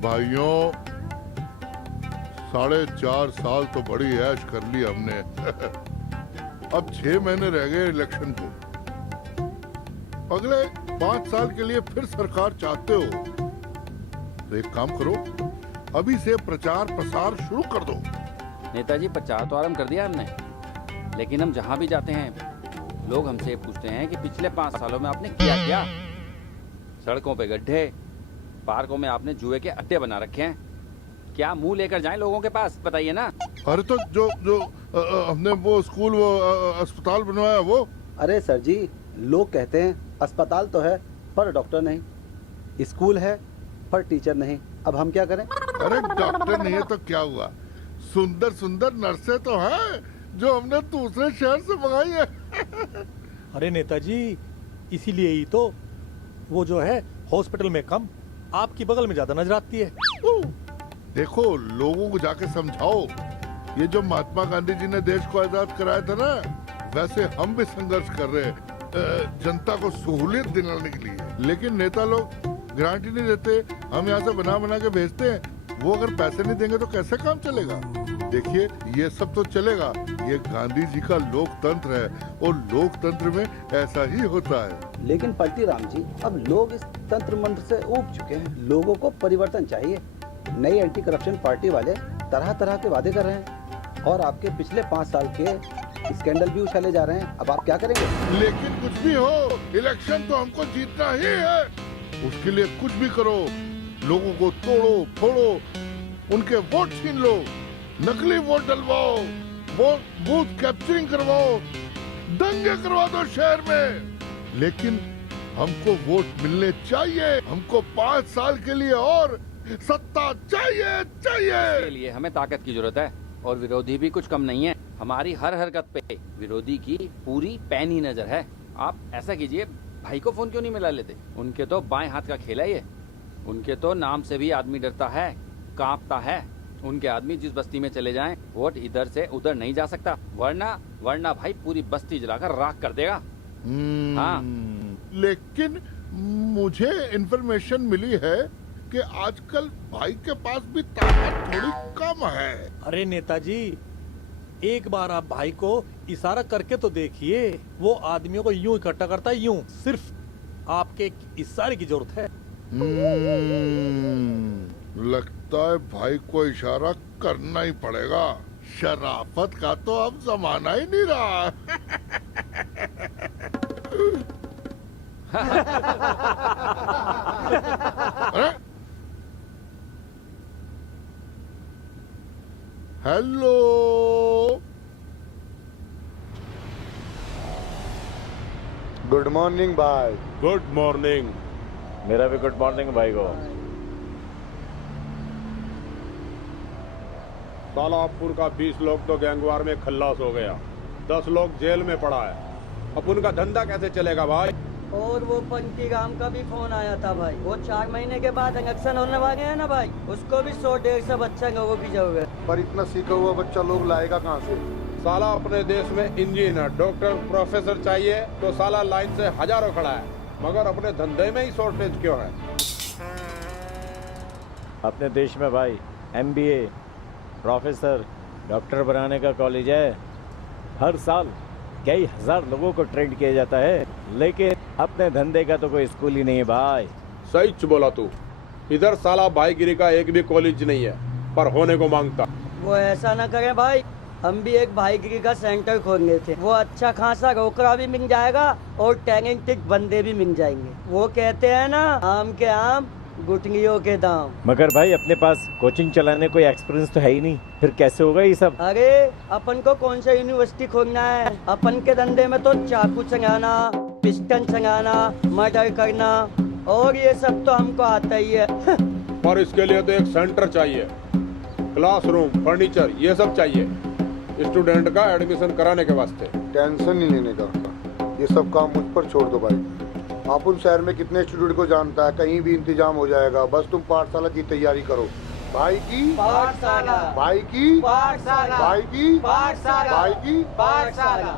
भाइयों, 4.5 साल तो बड़ी ऐश कर ली हमने। अब 6 महीने रह गए इलेक्शन को। अगले 5 साल के लिए फिर सरकार चाहते हो तो एक काम करो, अभी से प्रचार प्रसार शुरू कर दो। नेताजी, प्रचार तो आरंभ कर दिया हमने, लेकिन हम जहाँ भी जाते हैं लोग हमसे पूछते हैं कि पिछले 5 सालों में आपने किया क्या। सड़कों पे गड्ढे, पार्कों में आपने जुए के अड्डे बना रखे हैं। क्या मुंह लेकर जाएं लोगों के पास, बताइए ना। अरे तो जो हमने वो स्कूल, वो अस्पताल बनवाया वो। अरे सर जी, लोग कहते हैं अस्पताल तो है पर डॉक्टर नहीं, स्कूल है पर टीचर नहीं। अब हम क्या करें? अरे डॉक्टर नहीं है तो क्या हुआ, सुंदर सुंदर नर्सें तो हैं जो हमने दूसरे शहर से मंगाई है। अरे नेताजी, इसीलिए ही तो वो जो है हॉस्पिटल में कम, आपकी बगल में ज्यादा नजर आती है। देखो, लोगों को जाके समझाओ, ये जो महात्मा गांधी जी ने देश को आजाद कराया था ना, वैसे हम भी संघर्ष कर रहे हैं जनता को सहूलियत दिलाने के लिए। लेकिन नेता लोग गारंटी नहीं देते, हम यहाँ से बना बना के भेजते हैं। वो अगर पैसे नहीं देंगे तो कैसे काम चलेगा? देखिए, ये सब तो चलेगा, ये गांधी जी का लोकतंत्र है और लोकतंत्र में ऐसा ही होता है। लेकिन पलटी राम जी, अब लोग इस तंत्र मंत्र से ऊब चुके हैं। लोगों को परिवर्तन चाहिए। नई एंटी करप्शन पार्टी वाले तरह तरह के वादे कर रहे हैं और आपके पिछले 5 साल के स्कैंडल भी उछाले जा रहे हैं। अब आप क्या करेंगे? लेकिन कुछ भी हो, इलेक्शन तो हमको जीतना ही है। उसके लिए कुछ भी करो, लोगों को तोड़ो फोड़ो, उनके वोट छीन लो, नकली वोट डलवाओ, बूथ कैप्चरिंग करवाओ, दंगे करवा दो शहर में। लेकिन हमको वोट मिलने चाहिए। हमको 5 साल के लिए और सत्ता चाहिए चाहिए। इसके लिए हमें ताकत की जरूरत है और विरोधी भी कुछ कम नहीं है। हमारी हर हरकत पे विरोधी की पूरी पैनी नजर है। आप ऐसा कीजिए, भाई को फोन क्यों नहीं मिला लेते? उनके तो बाएं हाथ का खेल है ये। उनके तो नाम से भी आदमी डरता है, कांपता है। उनके आदमी जिस बस्ती में चले जाएं, वोट इधर से उधर नहीं जा सकता, वरना भाई पूरी बस्ती जलाकर राख कर देगा। हाँ, लेकिन मुझे इन्फॉर्मेशन मिली है कि आजकल भाई के पास भी ताकत थोड़ी कम है। अरे नेताजी, एक बार आप भाई को इशारा करके तो देखिए, वो आदमियों को यूं इकट्ठा करता है, यूं। सिर्फ आपके इशारे की जरूरत है। लगता है भाई को इशारा करना ही पड़ेगा। शराफत का तो अब जमाना ही नहीं रहा। अरे हेलो, गुड मॉर्निंग भाई। Good morning. मेरा भी गुड मॉर्निंग भाई को। सालापुर का 20 लोग तो गैंगवार में खल्लास हो गया, 10 लोग जेल में पड़ा है। अब उनका धंधा कैसे चलेगा भाई? और वो पंटी राम का भी फोन आया था भाई। वो 4 महीने के बाद इलेक्शन होने वाले हैं ना भाई, उसको भी 100-150 बच्चा लोगों की जरूरत। पर इतना सीखा हुआ बच्चा लोग लाएगा कहाँ से? साला अपने देश में इंजीनियर, डॉक्टर, प्रोफेसर चाहिए तो साला लाइन से हजारों खड़ा है, मगर अपने धंधे में ही शॉर्टेज क्यों है? अपने देश में भाई MBA, प्रोफेसर, डॉक्टर बनाने का कॉलेज है। हर साल कई हजार लोगों को ट्रेंड किया जाता है, लेकिन अपने धंधे का तो कोई स्कूल ही नहीं है भाई। सही बोला तू। इधर साला भाईगिरी का एक भी कॉलेज नहीं है, पर होने को मांगता। वो ऐसा ना करें भाई, हम भी एक भाईगिरी का सेंटर खोलने थे। वो अच्छा खासा रोकड़ा भी मिल जाएगा और टैलेंटेड बंदे भी मिल जाएंगे। वो कहते हैं ना, आम के आम गुठलियों के दाम। मगर भाई अपने पास कोचिंग चलाने कोई एक्सपीरियंस तो है ही नहीं, फिर कैसे होगा ये सब? अरे अपन को कौन सा यूनिवर्सिटी खोलना है? अपन के धंधे में तो चाकू चलाना, पिस्टन चलाना, मर्डर करना और ये सब तो हमको आता ही है। पर इसके लिए तो एक सेंटर चाहिए, क्लासरूम, फर्नीचर, ये सब चाहिए स्टूडेंट का एडमिशन कराने के वास्ते। टेंशन नहीं लेने का, ये सब काम मुझ पर छोड़ दो भाई। आप उन शहर में कितने स्टूडेंट को जानता है, कहीं भी इंतजाम हो जाएगा। बस तुम पाठशाला की तैयारी करो। भाई की पाठशाला, भाई की पाठशाला, भाई की पाठशाला, भाई की पाठशाला।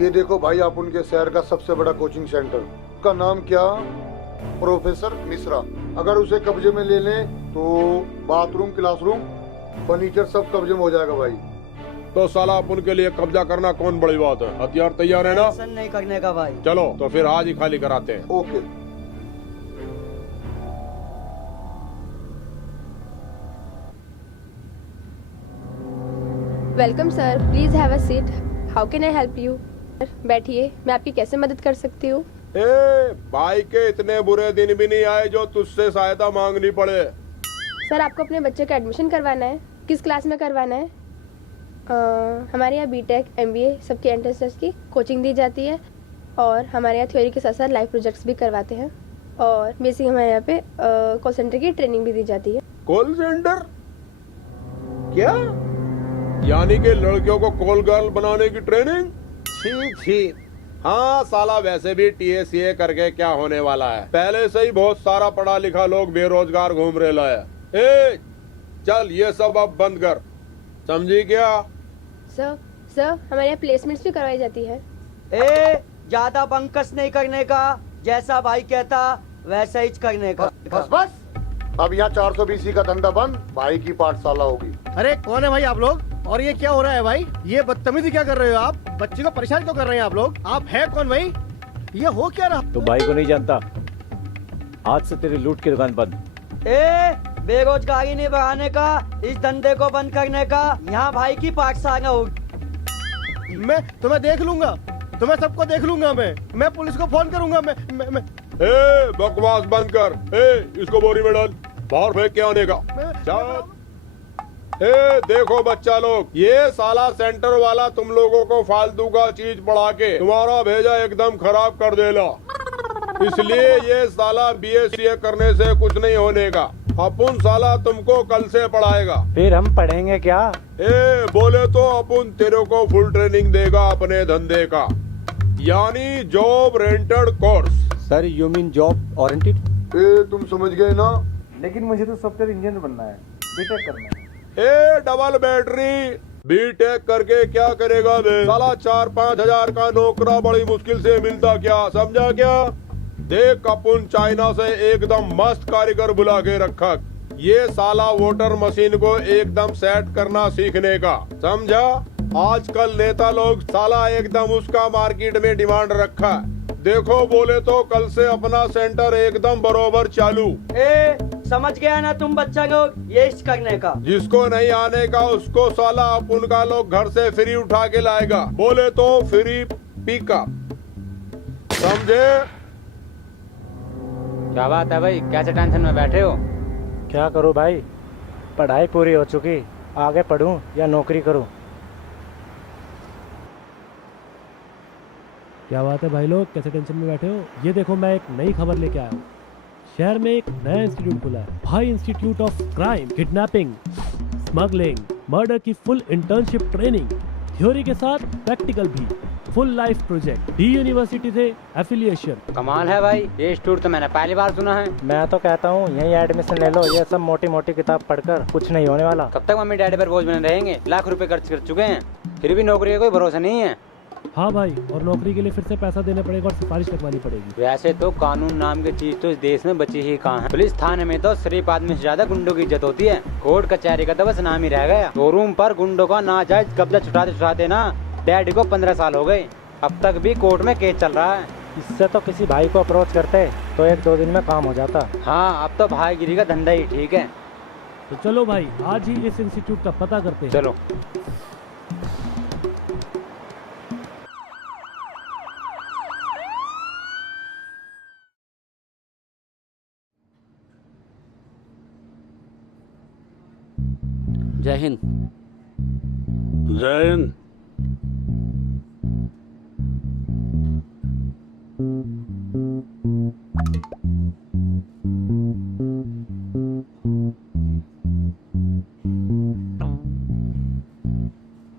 ये देखो भाई, आप उनके शहर का सबसे बड़ा कोचिंग सेंटर का नाम क्या? प्रोफेसर मिश्रा। अगर उसे कब्जे में ले लें तो बाथरूम, क्लासरूम, फर्नीचर सब कब्जे में हो जाएगा भाई। तो साला अपन के लिए कब्जा करना कौन बड़ी बात है? हथियार तैयार है ना? टेंशन नहीं करने का भाई। चलो तो फिर आज ही खाली कराते हैं। Okay. Welcome sir, please have a seat. How can I help you? बैठिए, मैं आपकी कैसे मदद कर सकती हूँ? ए, भाई के इतने बुरे दिन भी नहीं आए जो तुझसे सहायता मांगनी पड़े। सर, आपको अपने बच्चे का एडमिशन करवाना है? किस क्लास में करवाना है? हमारे यहाँ बीटेक, एमबीए सबकी एंट्रेंस टेस्ट की कोचिंग दी जाती है और हमारे यहाँ थ्योरी के साथ साथ लाइव प्रोजेक्ट्स भी करवाते हैं और बेसिक हमारे यहाँ पे कॉल सेंटर की ट्रेनिंग भी दी जाती है। कॉल सेंटर क्या? यानी कि लड़कियों को कॉल गर्ल बनाने की ट्रेनिंग? छी छी। हाँ साला, वैसे भी टीएसीए करके क्या होने वाला है? पहले से ही बहुत सारा पढ़ा लिखा लोग बेरोजगार घूम रहे है। ए, चल ये सब अब बंद कर, समझी क्या? सर हमारे यहाँ प्लेसमेंट्स भी करवाई जाती है। ए, ज्यादा बंकस नहीं करने का, जैसा भाई कहता वैसा ही करने का। बस बस, अब यहाँ 420 का धंधा बंद, भाई की पाठशाला होगी। अरे कौन है भाई आप लोग? और ये क्या हो रहा है भाई? ये बदतमीजी क्या कर रहे हो आप? बच्चे को परेशान क्यों कर रहे हैं आप लोग? आप है कौन भाई? ये हो क्या रहा? तो भाई को नहीं जानता? आज से तेरी लूट की दुकान बंद। ए, बेरोजगारी नहीं बढ़ाने का, इस धंधे को बंद करने का। यहाँ भाई की पाठशाला होगी। मैं तुम्हें देख लूंगा, तुम्हें सबको देख लूंगा। मैं पुलिस को फोन करूंगा। मैं ए, बकवास बंद कर। ए, इसको बोरी में डाल, बाहर फेंक के आने का। चल। ए, देखो बच्चा लोग, ये साला सेंटर वाला तुम लोगों को फालतू का चीज पढ़ा के तुम्हारा भेजा एकदम खराब कर देगा। इसलिए ये साला बीएससी करने से कुछ नहीं होने का। अपन साला तुमको कल से पढ़ाएगा। फिर हम पढ़ेंगे क्या? ए, बोले तो अपन तेरे को फुल ट्रेनिंग देगा अपने धंधे का, यानी job rented course. Sir, you mean job oriented? ए, तुम समझ गए ना? लेकिन मुझे तो सॉफ्टवेयर इंजीनियर बनना है, बीटेक करना है। ए, डबल बैटरी बीटेक करके क्या करेगा बे? साला 4-5 हजार का नौकरा बड़ी मुश्किल से मिलता क्या, समझा क्या? देख, अपन चाइना से एकदम मस्त कारीगर बुला के रखा। ये साला वोटर मशीन को एकदम सेट करना सीखने का, समझा? आजकल नेता लोग साला एकदम उसका मार्केट में डिमांड रखा। देखो, बोले तो कल से अपना सेंटर एकदम बरोबर चालू। ए, समझ गया ना तुम बच्चा लोग, ये करने का। जिसको नहीं आने का उसको साला अपन का लोग घर से फ्री उठा के लाएगा। बोले तो फ्री पिकअप, समझे? क्या बात है भाई, कैसे टेंशन में बैठे हो? क्या करूं भाई, पढ़ाई पूरी हो चुकी, आगे पढ़ूं या नौकरी करूं? क्या बात है भाई लोग, कैसे टेंशन में बैठे हो? ये देखो, मैं एक नई खबर लेके आया हूँ। शहर में एक नया इंस्टीट्यूट खुला है, भाई institute of crime, kidnapping, smuggling, murder की फुल इंटर्नशिप ट्रेनिंग, थ्योरी के साथ प्रैक्टिकल भी, full life project, D university से एफिलिएशन। कमाल है भाई, ये इंस्टीट्यूट तो मैंने पहली बार सुना है। मैं तो कहता हूँ यही एडमिशन ले लो, ये सब मोटी मोटी किताब पढ़कर कुछ नहीं होने वाला। कब तक मम्मी डैडी पर बोझ बने रहेंगे? लाख रुपए खर्च कर चुके हैं, फिर भी नौकरी का कोई भरोसा नहीं है। हाँ भाई, और नौकरी के लिए फिर से पैसा देना पड़ेगा और सिफारिश लगवानी पड़ेगी। वैसे तो कानून नाम की चीज तो इस देश में बची ही कहाँ है। पुलिस थाने में तो शरीफ आदमी से ज्यादा गुंडों की इज्जत होती है। कोर्ट कचहरी का तो बस नाम ही रह गया। शोरूम पर गुंडों का नाजायज कब्जा छुटाते ना डैडी को 15 साल हो गए, अब तक भी कोर्ट में केस चल रहा है। इससे तो किसी भाई को अप्रोच करते तो 1-2 दिन में काम हो जाता। हाँ, अब तो भाईगिरी का धंधा ही ठीक है। तो चलो भाई, आज ही इस इंस्टीट्यूट का पता करते हैं। चलो। जय हिंद। जय हिंद।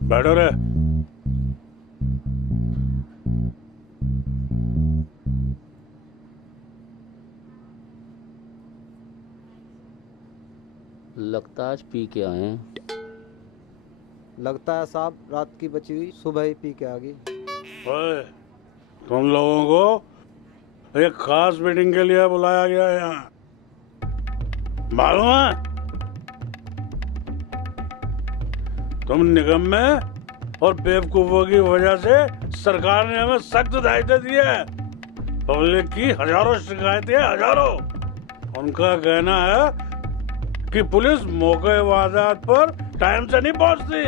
बैठो रे। लगता आज पी के आए हैं। लगता है साहब रात की बची हुई सुबह ही पी के आ गई। ओए, तुम लोगों को एक खास मीटिंग के लिए बुलाया गया है यहाँ, मालूम है? तुम निकम्मे और बेवकूफों की वजह से सरकार ने हमें सख्त दायित्व दिए है। पब्लिक की हजारों शिकायतें हैं, हजारों। उनका कहना है कि पुलिस मौके वारदात पर टाइम से नहीं पहुंचती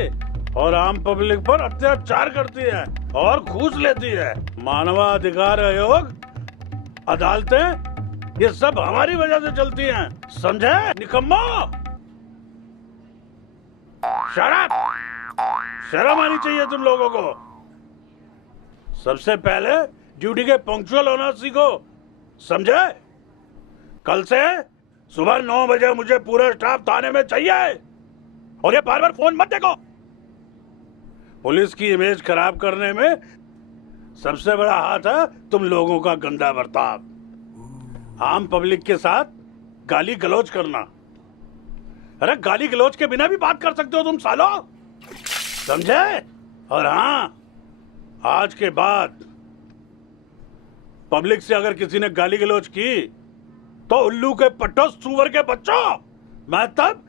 और आम पब्लिक पर अत्याचार करती है और घूस लेती है। मानवाधिकार आयोग, अदालतें, ये सब हमारी वजह से चलती हैं, समझे निकम्मो? शर्म आनी चाहिए तुम लोगों को। सबसे पहले ड्यूटी के पंक्चुअल होना सीखो, समझे? कल से सुबह 9 बजे मुझे पूरा स्टाफ थाने में चाहिए और ये बार बार फोन मत देखो। पुलिस की इमेज खराब करने में सबसे बड़ा हाथ है तुम लोगों का गंदा बर्ताव। आम पब्लिक के साथ गाली गलौज करना। अरे गाली गलौज के बिना भी बात कर सकते हो तुम सालो, समझे? और हाँ, आज के बाद पब्लिक से अगर किसी ने गाली गलौज की तो उल्लू के पट्टो, सूअर के बच्चों, मैं तब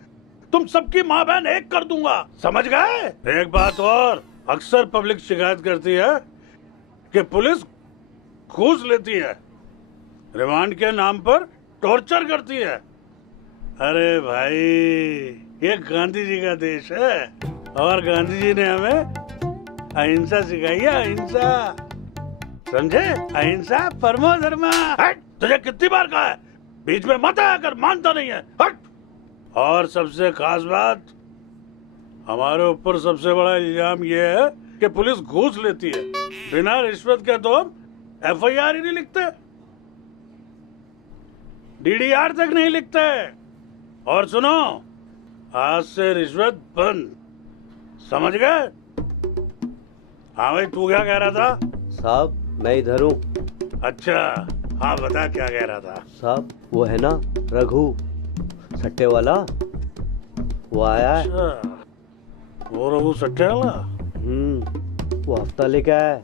तुम सबकी माँ बहन एक कर दूंगा, समझ गए? एक बात और, अक्सर पब्लिक शिकायत करती है कि पुलिस घूस लेती है, रिमांड के नाम पर टॉर्चर करती है। अरे भाई, ये गांधी जी का देश है और गांधी जी ने हमें अहिंसा सिखाई है, अहिंसा, समझे? अहिंसा परमो धर्मा। हट, तुझे कितनी बार कहा है बीच में मत आया कर, मानता नहीं है, हट। और सबसे खास बात, हमारे ऊपर सबसे बड़ा इल्जाम ये है कि पुलिस घूस लेती है। बिना रिश्वत के तो हम FIR ही नहीं लिखते, DDR तक नहीं लिखते। और सुनो, आज से रिश्वत बंद, समझ गए? हाँ भाई, तू क्या कह रहा था? साहब, मैं इधर हूँ। अच्छा, हाँ बता क्या कह रहा था? साहब, वो है ना रघु, सट्टे वाला, वो आया है। अच्छा, वो रघु सट्टे वाला? वो हफ्ता लेके आया है।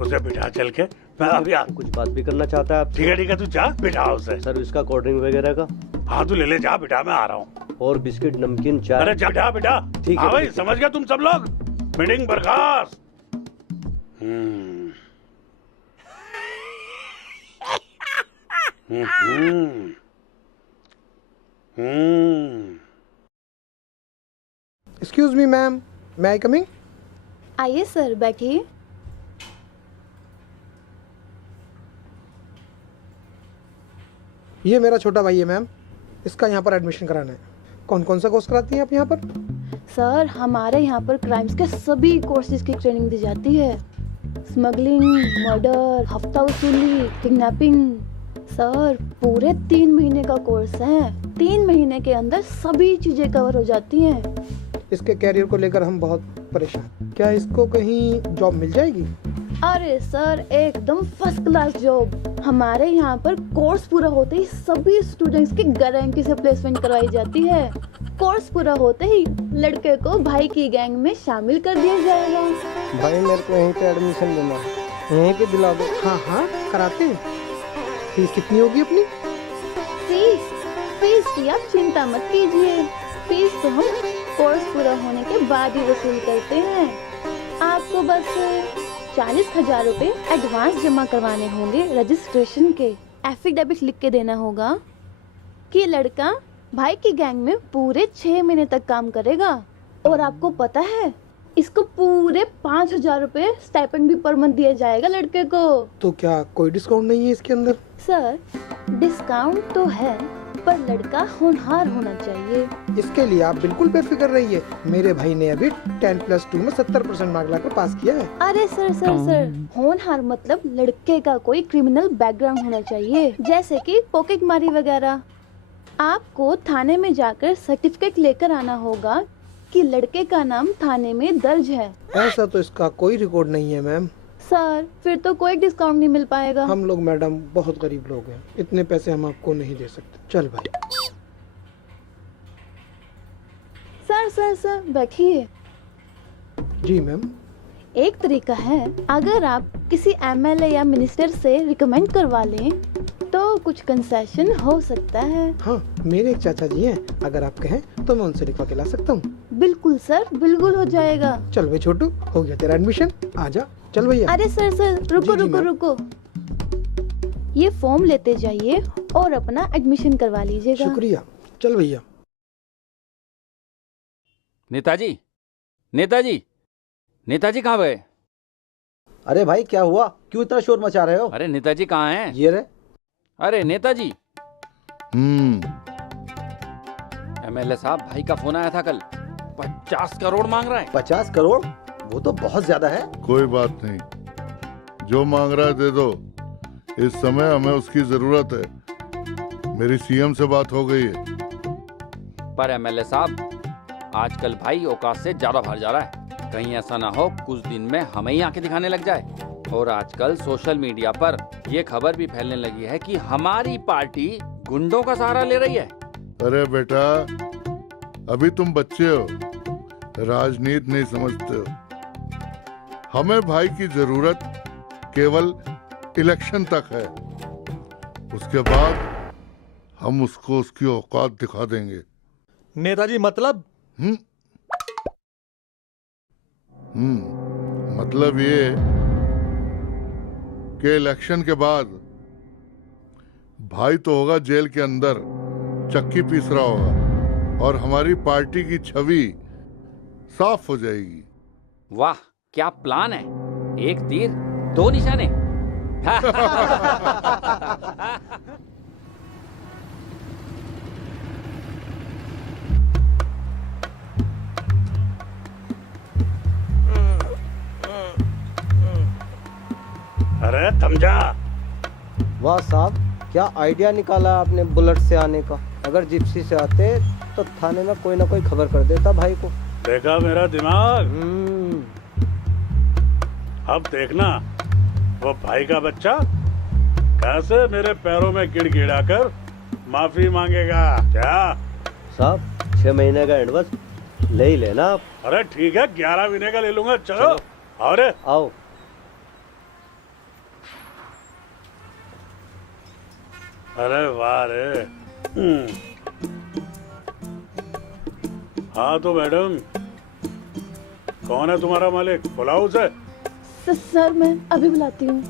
उसे बिठा चल के, मैं अभी कुछ बात भी करना चाहता है आपसे। ठीक है, तू जा, बिठा उसे। सर, इसका कोल्ड ड्रिंक वगैरह का? हाँ, तू ले ले, जा बेटा, मैं आ रहा हूँ। और बिस्किट, नमकीन, चाय? अरे जा बेटा, बेटा। ठीक है। हाँ भाई, समझ गया तुम सब लोग? मीटिंग बर्खास्त। Excuse me ma'am, may I coming? आइए सर, बैठिए। ये मेरा छोटा भाई है मैम, इसका यहाँ पर एडमिशन कराना है। कौन कौन सा कोर्स कराती हैं आप यहाँ पर? सर, हमारे यहाँ पर क्राइम्स के सभी कोर्सेज की ट्रेनिंग दी जाती है। स्मगलिंग, मर्डर, हफ्ता वसूली, किडनैपिंग। सर, पूरे 3 महीने का कोर्स है। 3 महीने के अंदर सभी चीजें कवर हो जाती हैं। इसके कैरियर को लेकर हम बहुत परेशान। क्या इसको कहीं जॉब मिल जाएगी? अरे सर, एकदम फर्स्ट क्लास जॉब। हमारे यहाँ पर कोर्स पूरा होते ही सभी स्टूडेंट्स की गारंटी से प्लेसमेंट करवाई जाती है। कोर्स पूरा होते ही लड़के को भाई की गैंग में शामिल कर दिया जाएगा। भाई, मेरे को यहीं पे एडमिशन लेना है, यहीं पे दिला दो। हाँ हाँ, कराते हैं। फीस कितनी होगी अपनी? फीस की आप चिंता मत कीजिए। फीस तो हम कोर्स पूरा होने के बाद ही वसूल करते हैं। आपको बस 40,000 रुपए एडवांस जमा करवाने होंगे रजिस्ट्रेशन के। एफिडेविट लिख के देना होगा कि लड़का भाई की गैंग में पूरे 6 महीने तक काम करेगा। और आपको पता है, इसको पूरे 5,000 रुपए स्टाइपेंड भी पर मंथ दिया जाएगा लड़के को। तो क्या कोई डिस्काउंट नहीं है इसके अंदर? सर, डिस्काउंट तो है, पर लड़का होनहार होना चाहिए। इसके लिए आप बिल्कुल बेफिक्र रहिए। मेरे भाई ने अभी 10+2 में 70% मार्क लाकर पास किया है। अरे सर, होनहार मतलब लड़के का कोई क्रिमिनल बैकग्राउंड होना चाहिए, जैसे कि पॉकेट मारी वगैरह। आपको थाने में जाकर सर्टिफिकेट लेकर आना होगा कि लड़के का नाम थाने में दर्ज है। ऐसा तो इसका कोई रिकॉर्ड नहीं है मैम। सर, फिर तो कोई डिस्काउंट नहीं मिल पाएगा। हम लोग मैडम बहुत गरीब लोग हैं, इतने पैसे हम आपको नहीं दे सकते। चल भाई। सर बैठिए। जी मैम। एक तरीका है, अगर आप किसी एमएलए या मिनिस्टर से रिकमेंड करवा लें तो कुछ कंसेशन हो सकता है। हाँ, मेरे एक चाचा जी हैं, अगर आप कहें तो मैं उनसे लिखवा के ला सकता हूँ। बिल्कुल सर, बिल्कुल हो जाएगा। चल भाई छोटू, हो गया तेरा एडमिशन, आजा। चल भैया। अरे सर रुको जी, रुको मैम। रुको, ये फॉर्म लेते जाइए और अपना एडमिशन करवा लीजिएगा। शुक्रिया। चल भैया। नेताजी, नेताजी, नेताजी कहाँ गए? अरे भाई क्या हुआ, क्यों इतना शोर मचा रहे हो? अरे नेताजी कहाँ हैं? ये रहे। अरे नेताजी। एमएलए साहब, भाई का फोन आया था कल, 50 करोड़ मांग रहा है। 50 करोड़? वो तो बहुत ज्यादा है। कोई बात नहीं, जो मांग रहा है दे दो। इस समय हमें उसकी जरूरत है। मेरी सीएम से बात हो गई है। पर एमएलए साहब, आजकल भाई औकात से ज्यादा बाहर जा रहा है। कहीं ऐसा ना हो कुछ दिन में हमें ही आंखें दिखाने लग जाए। और आजकल सोशल मीडिया पर ये खबर भी फैलने लगी है कि हमारी पार्टी गुंडों का सहारा ले रही है। अरे बेटा, अभी तुम बच्चे हो, राजनीति नहीं समझते हो। हमें भाई की जरूरत केवल इलेक्शन तक है। उसके बाद हम उसको उसकी औकात दिखा देंगे। नेताजी मतलब? मतलब ये कि इलेक्शन के बाद भाई तो होगा जेल के अंदर, चक्की पीस रहा होगा, और हमारी पार्टी की छवि साफ हो जाएगी। वाह, क्या प्लान है! एक तीर दो निशाने। अरे समझा। वाह साहब, क्या आइडिया निकाला आपने बुलेट से आने का। अगर जिप्सी से आते तो थाने में कोई ना कोई खबर कर देता भाई को। देखा मेरा दिमाग? अब देखना वो भाई का बच्चा कैसे मेरे पैरों में गिड़गिड़ा कर माफी मांगेगा। क्या साहब, 6 महीने का एडवांस ले ही लेना आप। अरे ठीक है, 11 महीने का ले लूंगा। चलो और आओ। अरे वाह रे। हाँ तो मैडम, कौन है तुम्हारा मालिक? बुलाओ उसे। सर मैं अभी बुलाती हूँ,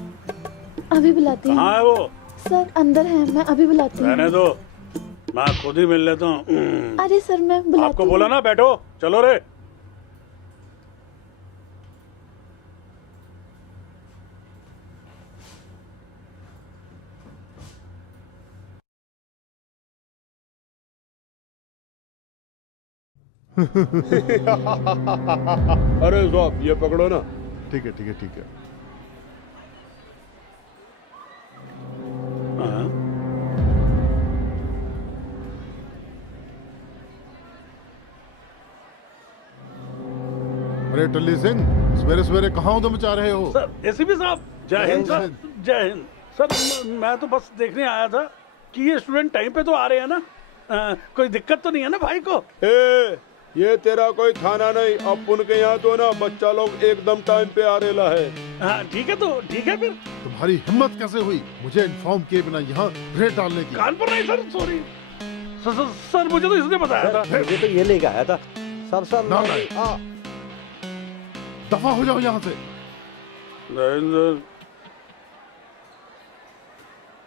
अभी बुलाती हूँ। कहाँ है वो? सर अंदर है, मैं अभी बुलाती हूँ। रहने दो, मैं खुद ही मिल लेता हूँ। अरे सर मैं बुलाती आपको बोला ना बैठो। चलो रे। अरे साहब, ये पकड़ो ना। ठीक है ठीक है ठीक है। अरे टल्ली सिंह, सवेरे सवेरे कहाँ उधम मचा रहे हो? सर एसीपी साहब, जय हिंद सर। जय हिंद सर। मैं तो बस देखने आया था कि ये स्टूडेंट टाइम पे तो आ रहे हैं ना। कोई दिक्कत तो नहीं है ना भाई को? ये तेरा कोई थाना नहीं। अब उनके यहाँ तो ना बच्चा लोग एकदम टाइम पे आ रेला है। हाँ ठीक है, तो ठीक है फिर। तुम्हारी हिम्मत कैसे हुई मुझे इन्फॉर्म किए बिना यहाँ रेड डालने की? कानपुर नहीं सर, सॉरी सर, मुझे तो इसने बताया था। मुझे तो ये लेके आया था। सब ना दफा हो जाओ यहाँ से।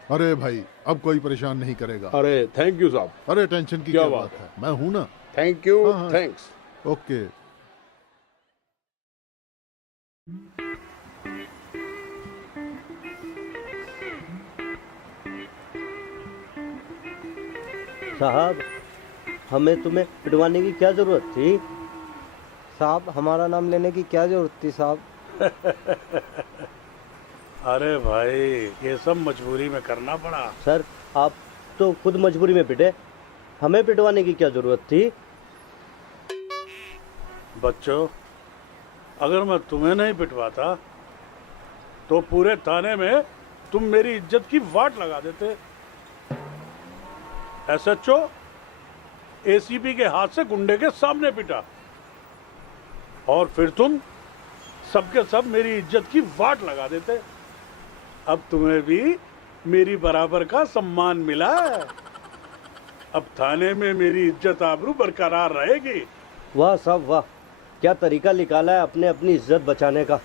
अरे भाई, अब कोई परेशान नहीं करेगा। अरे थैंक यू साहब। अरे टेंशन की क्या बात है, मैं हूं ना। Thank you. हाँ, हाँ। थैंक्स। ओके। साहब, हमें तुम्हें पिटवाने की क्या जरूरत थी? साहब, हमारा नाम लेने की क्या जरूरत थी साहब? अरे भाई, ये सब मजबूरी में करना पड़ा। सर, आप तो खुद मजबूरी में पिटे, हमें पिटवाने की क्या जरूरत थी? बच्चों, अगर मैं तुम्हें नहीं पिटवाता तो पूरे थाने में तुम मेरी इज्जत की वाट लगा देते। एसएचओ एसीपी के हाथ से गुंडे के सामने पिटा, और फिर तुम सबके सब मेरी इज्जत की वाट लगा देते। अब तुम्हें भी मेरी बराबर का सम्मान मिला है। अब थाने में मेरी इज्जत आबरू बरकरार रहेगी। वाह साहब वाह, क्या तरीका निकाला है अपने अपनी इज्जत बचाने का।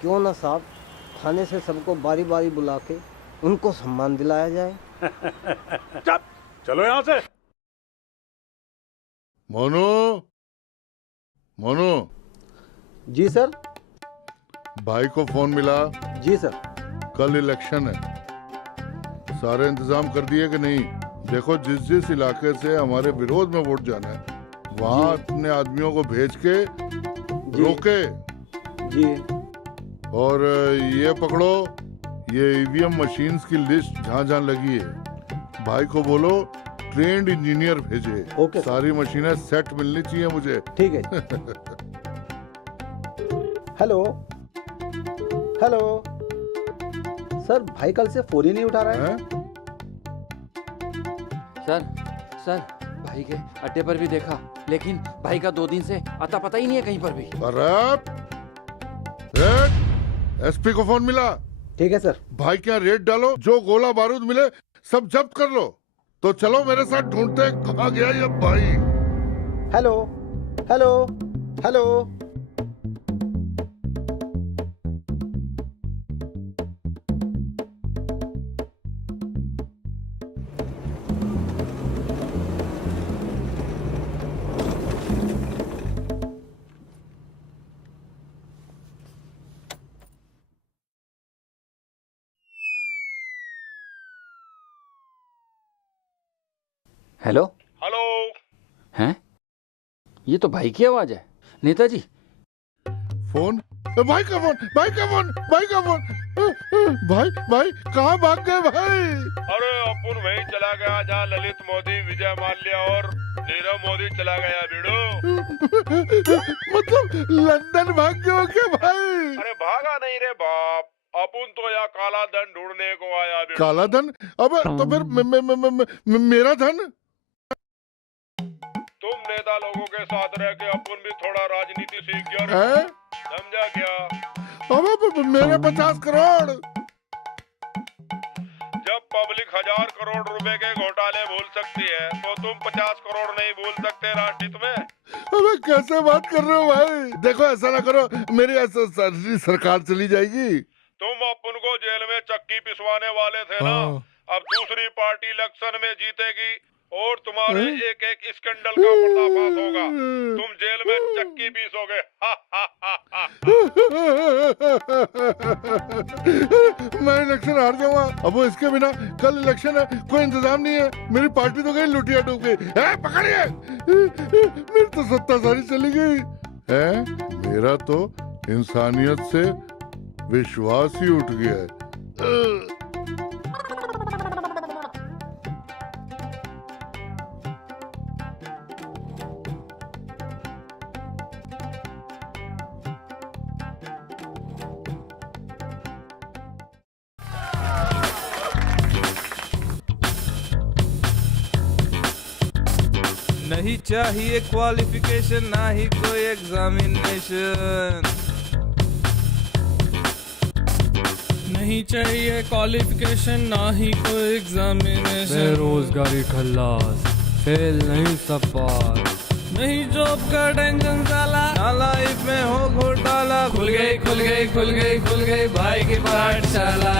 क्यों ना साहब, थाने से सबको बारी बारी बुला के उनको सम्मान दिलाया जाए। चलो यहाँ से। मोनू, मोनू। जी सर। भाई को फोन मिला? जी सर। कल इलेक्शन है, सारे इंतजाम कर दिए कि नहीं? देखो, जिस जिस इलाके से हमारे विरोध में वोट जाना है वहाँ अपने आदमियों को भेज के रोके। जी। और ये पकड़ो, ये ईवीएम मशीन्स की लिस्ट जहाँ जहाँ लगी है भाई को बोलो ट्रेंड इंजीनियर भेजे। ओके। सारी मशीनें सेट मिलनी चाहिए मुझे। ठीक है। हेलो हेलो सर, भाई कल से फोन ही नहीं उठा रहा है। सर भाई के अड्डे पर भी देखा, लेकिन भाई का 2 दिन से अता पता ही नहीं है कहीं पर भी। एसपी को फोन मिला? ठीक है सर। भाई क्या रेट डालो, जो गोला बारूद मिले सब जब्त कर लो। तो चलो मेरे साथ ढूंढते कहाँ गया ये भाई। Hello hello hello. Hello hello. हैं? ये तो भाई की आवाज है। नेताजी। फोन? भाई का फोन, भाई का फोन, भाई का फोन। भाई कहाँ भाग गए भाई? अरे अपन वहीं चला गया जहाँ ललित मोदी, विजय माल्या और नीरव मोदी चला गया वीडो। मतलब लंदन भाग गए हो क्या भाई? अरे भागा नहीं रे बाप, अपन तो यहाँ काला धन ढूंढने को आया वीडो। काला धन? अब तो फिर मेरा धन? तुम नेता लोगों के साथ रह के अपन भी थोड़ा राजनीति सीख गया, समझा क्या? अब मेरे 50 करोड़। जब पब्लिक 1000 करोड़ रुपए के घोटाले भूल सकती है तो तुम 50 करोड़ नहीं भूल सकते राजनीति में? अबे कैसे बात कर रहे हो भाई? देखो ऐसा ना करो, मेरी सरकार चली जाएगी। तुम अपन को जेल में चक्की पिसवाने वाले थे ना, अब दूसरी पार्टी इलेक्शन में जीतेगी और तुम्हारे एक एक स्कैंडल का पर्दाफाश होगा। तुम जेल में चक्की पीसोगे। मैं इलेक्शन हार जाऊंगा। अब वो इसके बिना कल इलेक्शन है, कोई इंतजाम नहीं है। मेरी पार्टी तो गई लुटिया डूब गई। पकड़िए, मेरी तो सत्ता सारी चली गई है। मेरा तो इंसानियत से विश्वास ही उठ गया है। नहीं चाहिए क्वालिफिकेशन, ना ही कोई एग्जामिनेशन। नहीं चाहिए क्वालिफिकेशन, ना ही कोई एग्जामिनेशन। बेरोजगारी खल्लास, फेल नहीं सब पास। नहीं जॉब का टेंशन साला, ना लाइफ में हो घोटाला। खुल गई खुल गई खुल गई खुल गई भाई की पाठशाला।